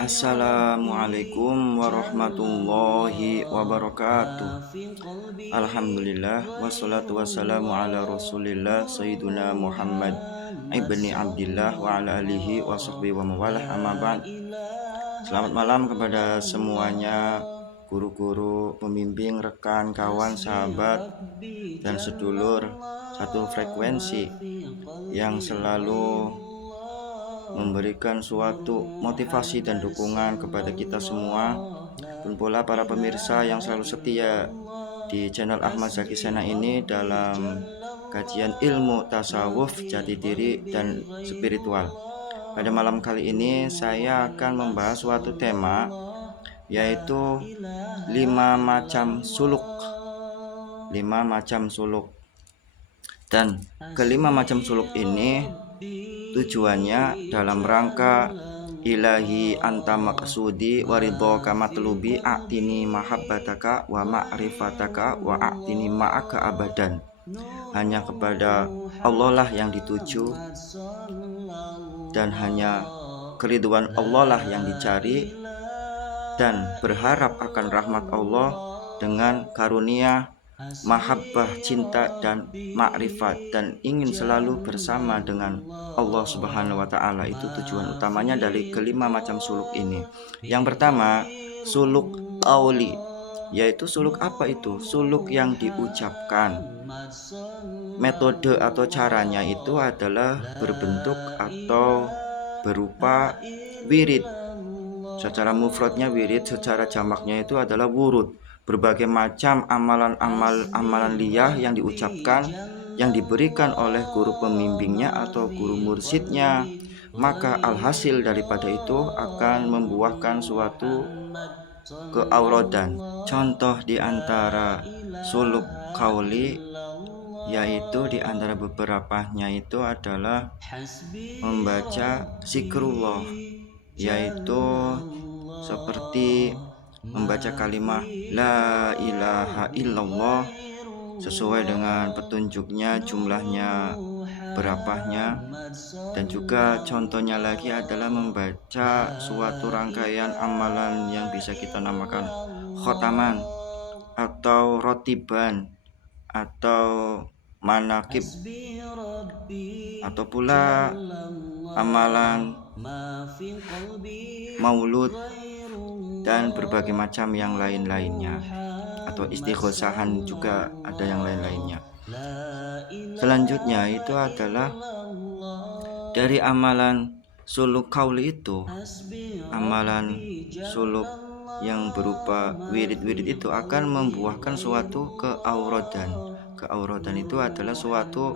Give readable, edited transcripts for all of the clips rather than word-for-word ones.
Assalamualaikum warahmatullahi wabarakatuh. Alhamdulillah wassalatu wassalamu ala Rasulillah Sayyiduna Muhammad ibni Abdillah wa ala alihi wa sahbihi wa mawalah, amma ba'd. Selamat malam kepada semuanya, guru-guru, pembimbing, rekan, kawan, sahabat, dan sedulur satu frekuensi yang selalu memberikan suatu motivasi dan dukungan kepada kita semua, dan pula para pemirsa yang selalu setia di channel Ahmad Zaki Sena ini dalam kajian ilmu tasawuf, jati diri, dan spiritual. Pada malam kali ini saya akan membahas suatu tema, yaitu 5 macam suluk. 5 macam suluk. Dan kelima macam suluk ini tujuannya dalam rangka ilahi anta maqsudi waridhoka matlubi a'tini mahabbataka wa ma'rifataka wa a'tini ma'aka abadan. Hanya kepada Allah lah yang dituju, dan hanya keridhaan Allah lah yang dicari, dan berharap akan rahmat Allah dengan karunia mahabbah, cinta, dan makrifat, dan ingin selalu bersama dengan Allah Subhanahu wa Ta'ala. Itu tujuan utamanya dari kelima macam suluk ini. Yang pertama, suluk qauli, yaitu suluk apa itu? Suluk yang diucapkan. Metode atau caranya itu adalah berbentuk atau berupa wirid. Secara mufradnya wirid, secara jamaknya itu adalah wurud. Berbagai macam amalan liyah yang diucapkan, yang diberikan oleh guru pembimbingnya atau guru mursidnya, maka alhasil daripada itu akan membuahkan suatu keauradan. Contoh di antara suluk qauli, yaitu di antara beberapanya itu adalah membaca zikrullah, yaitu seperti membaca kalimat la ilaha illallah sesuai dengan petunjuknya, jumlahnya berapanya. Dan juga contohnya lagi adalah membaca suatu rangkaian amalan yang bisa kita namakan khotaman atau rotiban atau manakib, atau pula amalan maulud dan berbagai macam yang lain-lainnya, atau istighosahan juga ada yang lain-lainnya. Selanjutnya itu adalah dari amalan suluk qauli itu, amalan suluk yang berupa wirid-wirid itu akan membuahkan suatu keauradan. Keauradan itu adalah suatu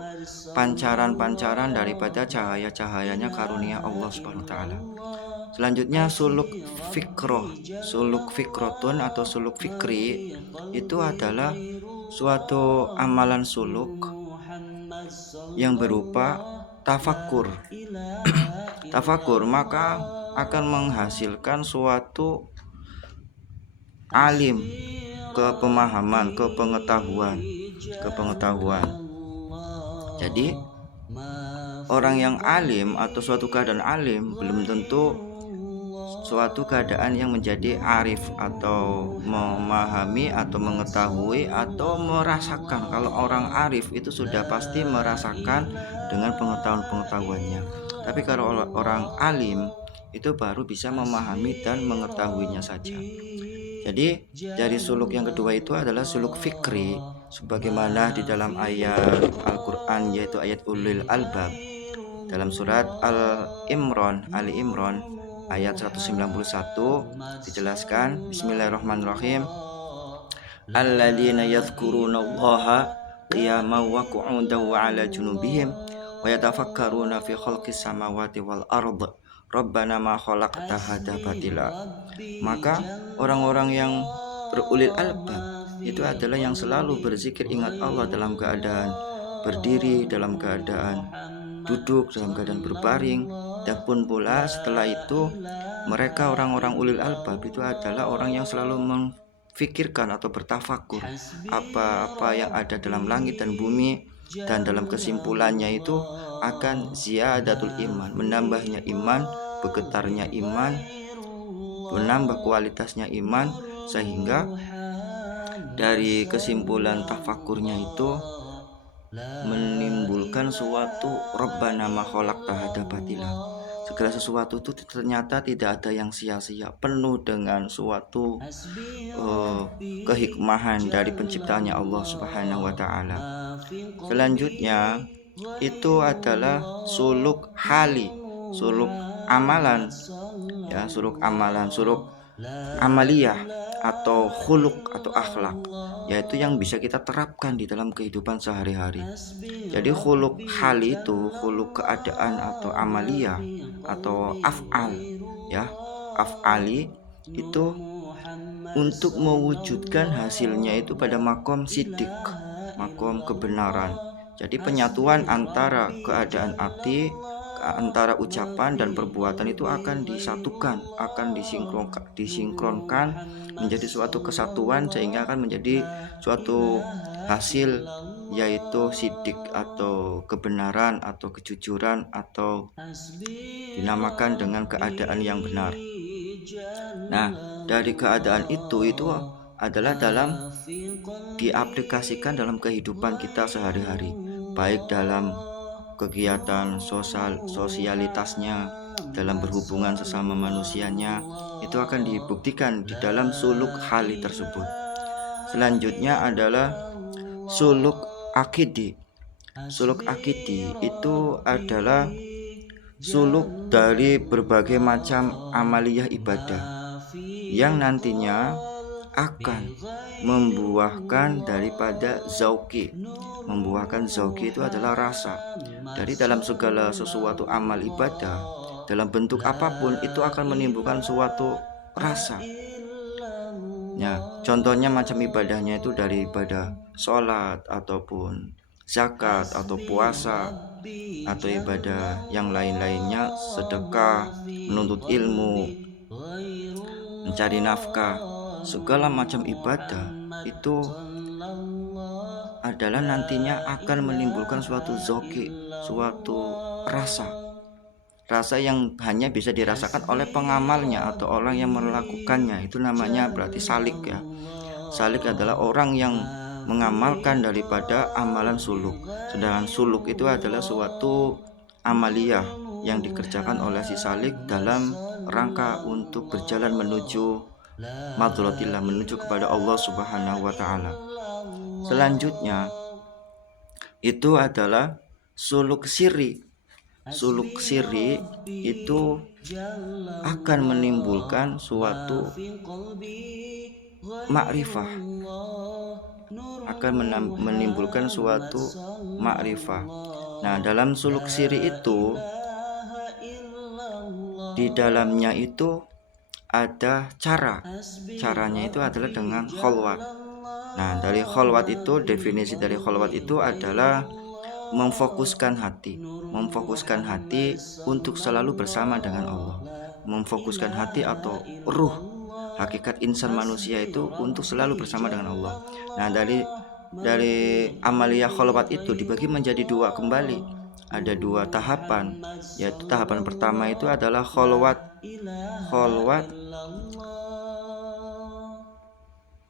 pancaran-pancaran daripada cahaya-cahayanya karunia Allah Subhanahu wa Ta'ala. Selanjutnya suluk fikroh. Suluk fikrotun atau suluk fikri itu adalah suatu amalan suluk yang berupa tafakur. Tafakur maka akan menghasilkan suatu alim, kepemahaman, kepengetahuan. Jadi orang yang alim atau suatu keadaan alim belum tentu suatu keadaan yang menjadi arif atau memahami atau mengetahui atau merasakan. Kalau orang arif itu sudah pasti merasakan dengan pengetahuan-pengetahuannya. Tapi kalau orang alim itu baru bisa memahami dan mengetahuinya saja. Jadi dari suluk yang kedua itu adalah suluk fikri, sebagaimana di dalam ayat Al-Quran, yaitu ayat ulil albab dalam surat Ali Imran ayat 191 dijelaskan, bismillahirrahmanirrahim, alladzina yadhkurunallaha qiyaman wa qu'udan wa 'ala junubihim wa yatafakkaruna fi khalqis samawati wal ardh rabbana ma khalaqta hadza batila. Maka orang-orang yang berulil albab itu adalah yang selalu berzikir ingat Allah dalam keadaan berdiri, dalam keadaan duduk, dalam keadaan berbaring, dan pun pula setelah itu mereka orang-orang ulil albab itu adalah orang yang selalu memfikirkan atau bertafakur apa-apa yang ada dalam langit dan bumi, dan dalam kesimpulannya itu akan ziyadatul iman, menambahnya iman bergetarnya iman, menambah kualitasnya iman, sehingga dari kesimpulan tafakurnya itu menimbulkan suatu Rabbana ma khalaqta hadza batila. Segala sesuatu itu ternyata tidak ada yang sia-sia, penuh dengan suatu kehikmahan dari penciptaannya Allah Subhanahu wa taala. Selanjutnya itu adalah suluk hali, suluk amalan, ya, suluk amalan, suluk amaliyah atau khuluk atau akhlak, yaitu yang bisa kita terapkan di dalam kehidupan sehari-hari. Jadi khuluk hali itu khuluk keadaan atau amaliyah atau af'al, ya, af'ali itu untuk mewujudkan hasilnya itu pada makom sidik, makom kebenaran. Jadi penyatuan antara keadaan hati, antara ucapan dan perbuatan itu akan disatukan, akan disinkronkan menjadi suatu kesatuan, sehingga akan menjadi suatu hasil, yaitu sidik atau kebenaran atau kejujuran, atau dinamakan dengan keadaan yang benar. Nah, dari keadaan itu adalah dalam diaplikasikan dalam kehidupan kita sehari-hari, baik dalam kegiatan sosialitasnya, dalam berhubungan sesama manusianya, itu akan dibuktikan di dalam suluk hali tersebut. Selanjutnya adalah suluk akidi. Suluk akidi itu adalah suluk dari berbagai macam amaliyah ibadah yang nantinya akan membuahkan daripada zauki. Membuahkan zauki itu adalah rasa. Dari dalam segala sesuatu amal ibadah, dalam bentuk apapun, itu akan menimbulkan suatu rasa. Ya, contohnya macam ibadahnya itu dari ibadah sholat ataupun zakat atau puasa atau ibadah yang lain-lainnya, sedekah, menuntut ilmu, mencari nafkah. Segala macam ibadah itu adalah nantinya akan menimbulkan suatu zoki, suatu rasa yang hanya bisa dirasakan oleh pengamalnya atau orang yang melakukannya. Itu namanya berarti salik, ya. Salik adalah orang yang mengamalkan daripada amalan suluk. Sedangkan suluk itu adalah suatu amaliyah yang dikerjakan oleh si salik dalam rangka untuk berjalan menuju madrotillah, menuju kepada Allah Subhanahu wa ta'ala. Selanjutnya itu adalah suluk sirri. Suluk sirri itu akan menimbulkan suatu makrifah, akan menimbulkan suatu makrifah. Nah, dalam suluk sirri itu, di dalamnya itu ada caranya itu adalah dengan kholwat. Nah, dari kholwat itu, definisi dari kholwat itu adalah memfokuskan hati untuk selalu bersama dengan Allah, memfokuskan hati atau ruh, hakikat insan manusia itu untuk selalu bersama dengan Allah. Nah, dari amaliyah kholwat itu dibagi menjadi dua kembali. Ada dua tahapan, yaitu tahapan pertama itu adalah kholwat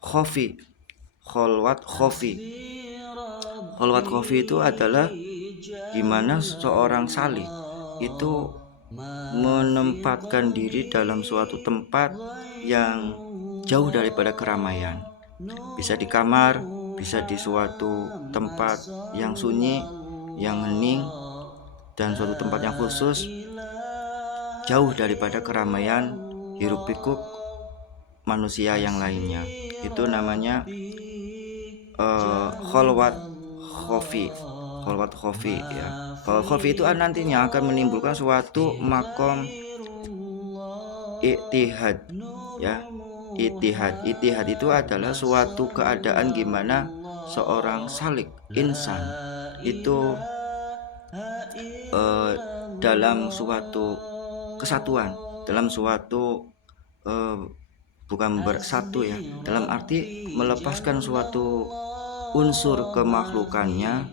khofi. Kholwat khofi itu adalah gimana seorang salik itu menempatkan diri dalam suatu tempat yang jauh daripada keramaian. Bisa di kamar, bisa di suatu tempat yang sunyi, yang hening, dan suatu tempat yang khusus, jauh daripada keramaian hiruk pikuk manusia yang lainnya. Itu namanya kholwat khofi, ya. Kholwat khofi itu nantinya akan menimbulkan suatu makom ittihad, ya. Ittihad itu adalah suatu keadaan gimana seorang salik, insan itu dalam suatu kesatuan, dalam suatu bukan bersatu, ya, dalam arti melepaskan suatu unsur kemakhlukannya,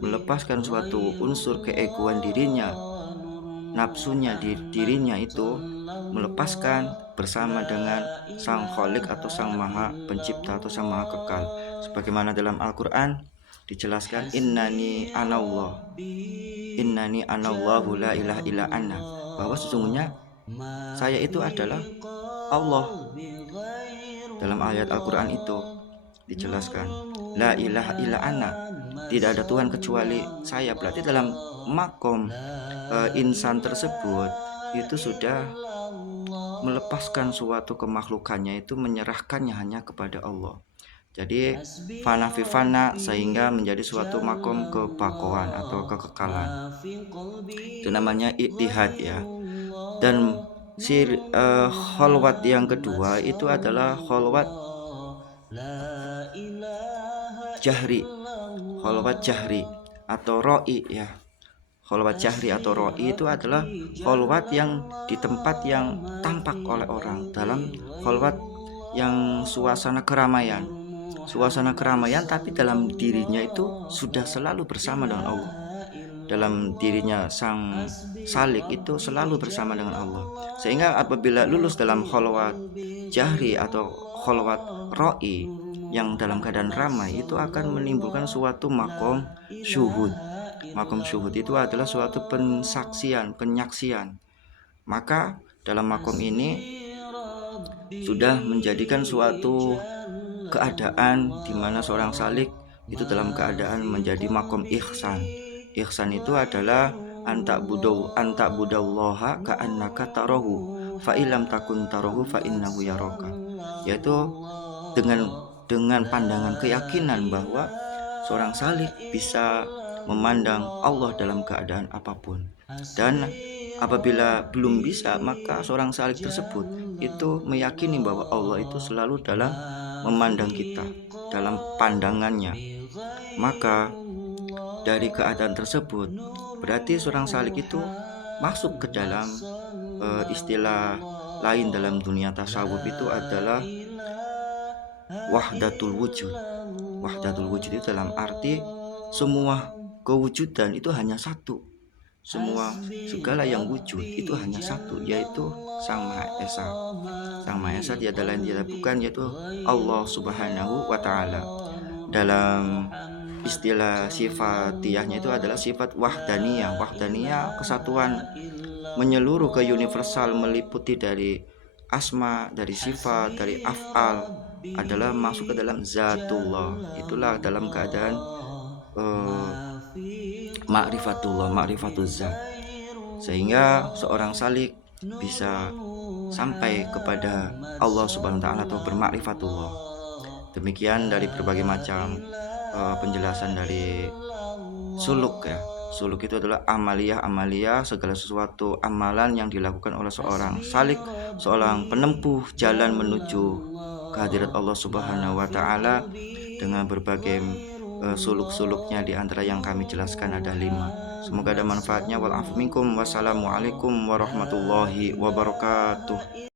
melepaskan suatu unsur keegoan dirinya, nafsunya di dirinya itu melepaskan bersama dengan Sang Kholik atau Sang Maha Pencipta atau Sang Maha Kekal. Sebagaimana dalam Al-Quran dijelaskan, innani anallahu la ilaha illa ana, bahwa sesungguhnya saya itu adalah Allah. Dalam ayat Al-Quran itu dijelaskan, la ilaha illa ana, tidak ada Tuhan kecuali saya. Berarti dalam makom insan tersebut itu sudah melepaskan suatu kemakhlukannya, itu menyerahkannya hanya kepada Allah. Jadi fana fi fana, sehingga menjadi suatu makom kebakoan atau kekekalan. Itu namanya ittihad ya. Dan kholwat yang kedua itu adalah kholwat jahri. Kholwat jahri atau roi ya. Kholwat jahri atau roi itu adalah kholwat yang di tempat yang tampak oleh orang, dalam kholwat yang suasana keramaian. Suasana keramaian tapi dalam dirinya itu sudah selalu bersama dengan Allah. Dalam dirinya sang salik itu selalu bersama dengan Allah. Sehingga apabila lulus dalam kholwat jahri atau kholwat roi yang dalam keadaan ramai, itu akan menimbulkan suatu makom syuhud. Makom syuhud itu adalah suatu penyaksian. Maka dalam makom ini sudah menjadikan suatu keadaan di mana seorang salik itu dalam keadaan menjadi makom ihsan. Ihsan itu adalah antakbudallaha ka'annaka tarahu fa illam takun tarahu fa innahu yaraka, yaitu dengan pandangan keyakinan bahwa seorang salik bisa memandang Allah dalam keadaan apapun. Dan apabila belum bisa, maka seorang salik tersebut itu meyakini bahwa Allah itu selalu dalam memandang kita, dalam pandangannya. Maka dari keadaan tersebut berarti seorang salik itu masuk ke dalam istilah lain dalam dunia tasawuf itu adalah wahdatul wujud. Wahdatul wujud itu dalam arti semua kewujudan itu hanya satu. Segala yang wujud itu hanya satu, yaitu Sang Maha Esa. Sang Maha Esa tiada lain tiada bukan, yaitu Allah Subhanahu wa Ta'ala. Dalam istilah sifatiyahnya itu adalah sifat wahdaniyah. Wahdaniyah kesatuan menyeluruh ke universal, meliputi dari asma, dari sifat, dari af'al, adalah masuk ke dalam zatullah. Itulah dalam keadaan ma'rifatul zat. Sehingga seorang salik bisa sampai kepada Allah Subhanahu wa Ta'ala atau bermakrifatullah. Demikian dari berbagai macam penjelasan dari suluk ya. Suluk itu adalah amaliyah, segala sesuatu amalan yang dilakukan oleh seorang salik, seorang penempuh jalan menuju kehadirat Allah Subhanahu wa Ta'ala dengan berbagai suluk-suluknya. Di antara yang kami jelaskan ada 5. Semoga ada manfaatnya. Wal afu minkum. Wassalamualaikum warahmatullahi wabarakatuh.